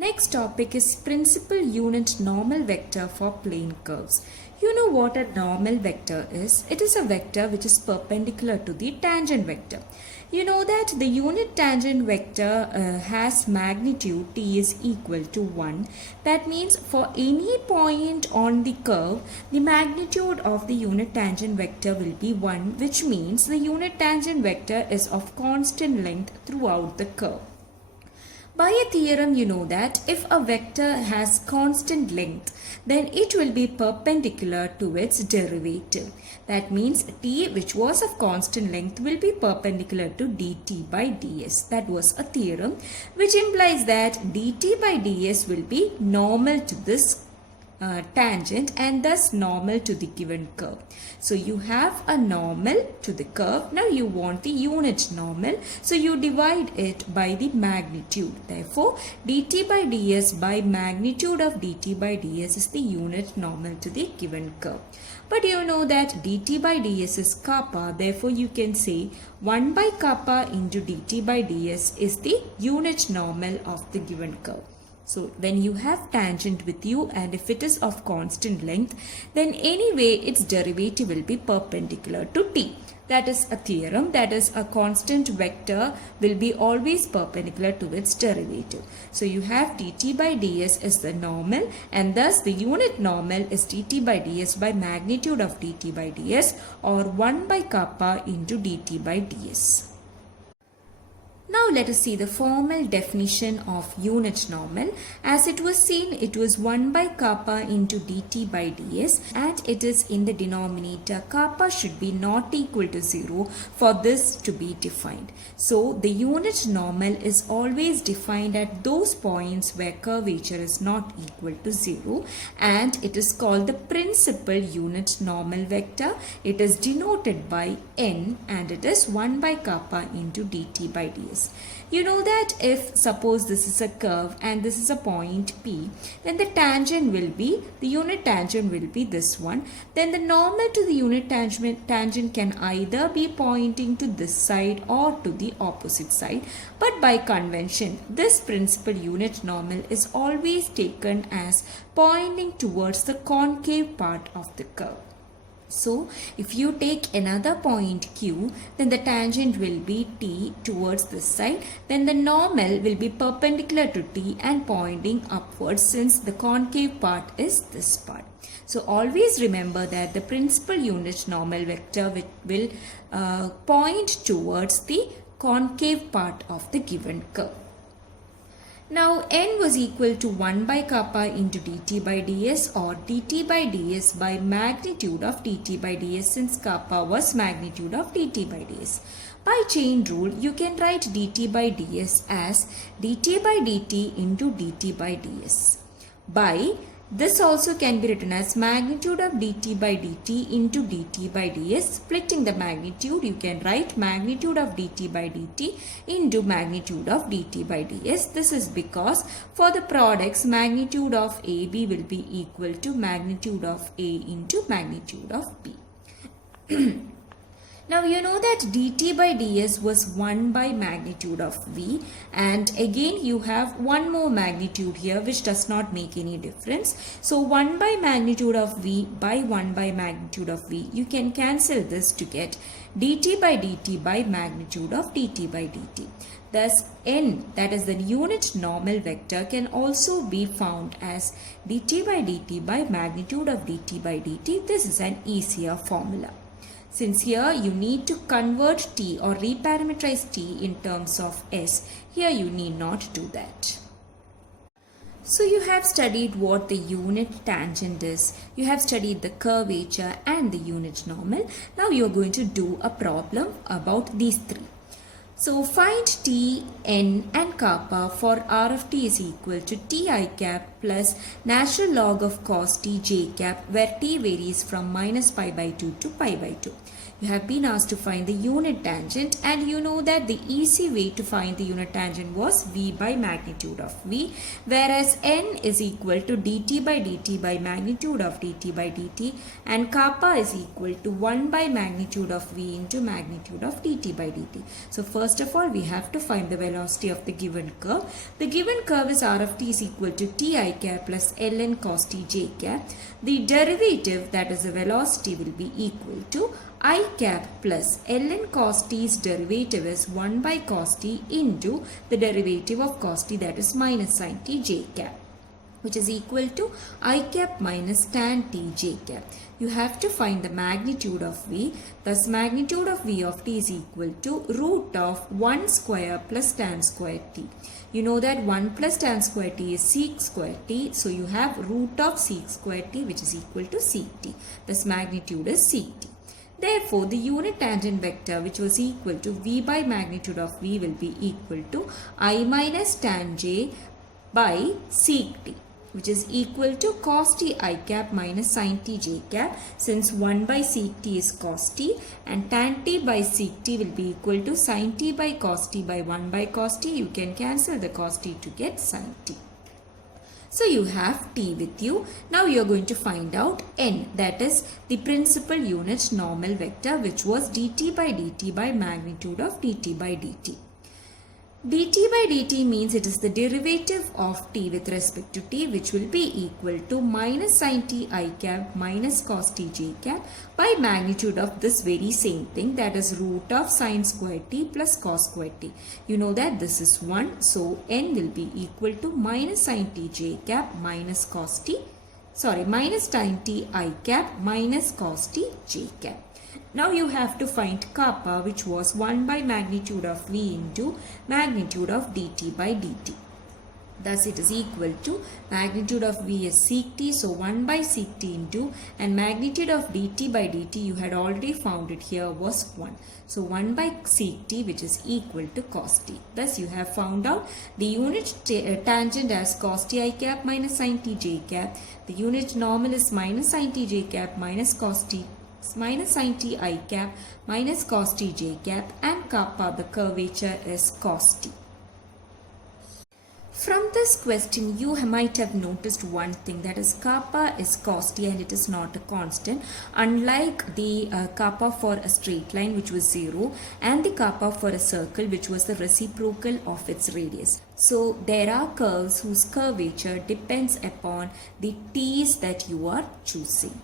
Next topic is principal unit normal vector for plane curves. You know what a normal vector is? It is a vector which is perpendicular to the tangent vector. You know that the unit tangent vector has magnitude t is equal to 1. That means for any point on the curve, the magnitude of the unit tangent vector will be 1, which means the unit tangent vector is of constant length throughout the curve. By a theorem, you know that if a vector has constant length, then it will be perpendicular to its derivative. That means t, which was of constant length, will be perpendicular to dt by ds. That was a theorem which implies that dt by ds will be normal to this tangent and thus normal to the given curve. So you have a normal to the curve. Now you want the unit normal. So you divide it by the magnitude. Therefore, dt by ds by magnitude of dt by ds is the unit normal to the given curve. But you know that dt by ds is kappa. Therefore, you can say 1 by kappa into dt by ds is the unit normal of the given curve. So when you have tangent with you and if it is of constant length, then anyway its derivative will be perpendicular to t. That is a theorem, that is a constant vector will be always perpendicular to its derivative. So you have dt by ds is the normal and thus the unit normal is dt by ds by magnitude of dt by ds or 1 by kappa into dt by ds. Now let us see the formal definition of unit normal. As it was seen, it was 1 by kappa into dt by ds and it is in the denominator. Kappa should be not equal to 0 for this to be defined. So the unit normal is always defined at those points where curvature is not equal to 0 and it is called the principal unit normal vector. It is denoted by n and it is 1 by kappa into dt by ds. You know that if suppose this is a curve and this is a point P, then the tangent will be, the unit tangent will be this one. Then the normal to the unit tangent can either be pointing to this side or to the opposite side. But by convention, this principal unit normal is always taken as pointing towards the concave part of the curve. So, if you take another point Q, then the tangent will be T towards this side. Then the normal will be perpendicular to T and pointing upwards since the concave part is this part. So, always remember that the principal unit normal vector will point towards the concave part of the given curve. Now n was equal to 1 by kappa into dt by ds or dt by ds by magnitude of dt by ds since kappa was magnitude of dt by ds. By chain rule, you can write dt by ds as dt by dt into dt by ds. By this also can be written as magnitude of dt by dt into dt by ds. Splitting the magnitude, you can write magnitude of dt by dt into magnitude of dt by ds. This is because for the products, magnitude of AB will be equal to magnitude of A into magnitude of B. Now you know that dt by ds was 1 by magnitude of v and again you have one more magnitude here which does not make any difference. So 1 by magnitude of v by 1 by magnitude of v, you can cancel this to get dt by dt by magnitude of dt by dt. Thus n, that is the unit normal vector, can also be found as dt by dt by magnitude of dt by dt. This is an easier formula. Since here you need to convert t or reparameterize t in terms of s, here you need not do that. So you have studied what the unit tangent is, you have studied the curvature and the unit normal. Now you are going to do a problem about these three. So find t, n and kappa for r of t is equal to t I cap plus natural log of cos t j cap where t varies from minus pi by 2 to pi by 2. You have been asked to find the unit tangent, and you know that the easy way to find the unit tangent was v by magnitude of v, whereas n is equal to dt by dt by magnitude of dt by dt, and kappa is equal to 1 by magnitude of v into magnitude of dt by dt. So first of all, we have to find the velocity of the given curve. The given curve is r of t is equal to ti cap plus ln cos t j cap. The derivative, that is the velocity, will be equal to I cap plus ln cos t's derivative is 1 by cos t into the derivative of cos t, that is minus sin t j cap, which is equal to I cap minus tan t j cap. You have to find the magnitude of v. Thus magnitude of v of t is equal to root of 1 square plus tan square t. You know that 1 plus tan square t is sec square t. So you have root of sec square t, which is equal to sec t. Thus magnitude is sec t. Therefore, the unit tangent vector, which was equal to v by magnitude of v, will be equal to I minus tan j by sec t, which is equal to cos t I cap minus sin t j cap, since 1 by sec t is cos t, and tan t by sec t will be equal to sin t by cos t by 1 by cos t. You can cancel the cos t to get sin t. So you have t with you. Now you are going to find out n, that is the principal unit normal vector, which was dt by dt by magnitude of dt by dt. dt by dt means it is the derivative of t with respect to t, which will be equal to minus sin t I cap minus cos t j cap by magnitude of this very same thing, that is root of sin square t plus cos square t. You know that this is 1, so n will be equal to minus sin t j cap minus minus sin t I cap minus cos t j cap. Now you have to find kappa, which was 1 by magnitude of v into magnitude of dt by dt. Thus it is equal to magnitude of v is sec t, so 1 by sec t into, and magnitude of dt by dt you had already found it here was 1. So 1 by sec t, which is equal to cos t. Thus you have found out the unit tangent as cos t I cap minus sin t j cap. The unit normal is minus sin t j cap minus cos t minus sin t I cap minus cos t j cap, and kappa, the curvature, is cos t. From this question, you might have noticed one thing, that is kappa is cos t and it is not a constant, unlike the kappa for a straight line, which was 0, and the kappa for a circle, which was the reciprocal of its radius. So there are curves whose curvature depends upon the t's that you are choosing.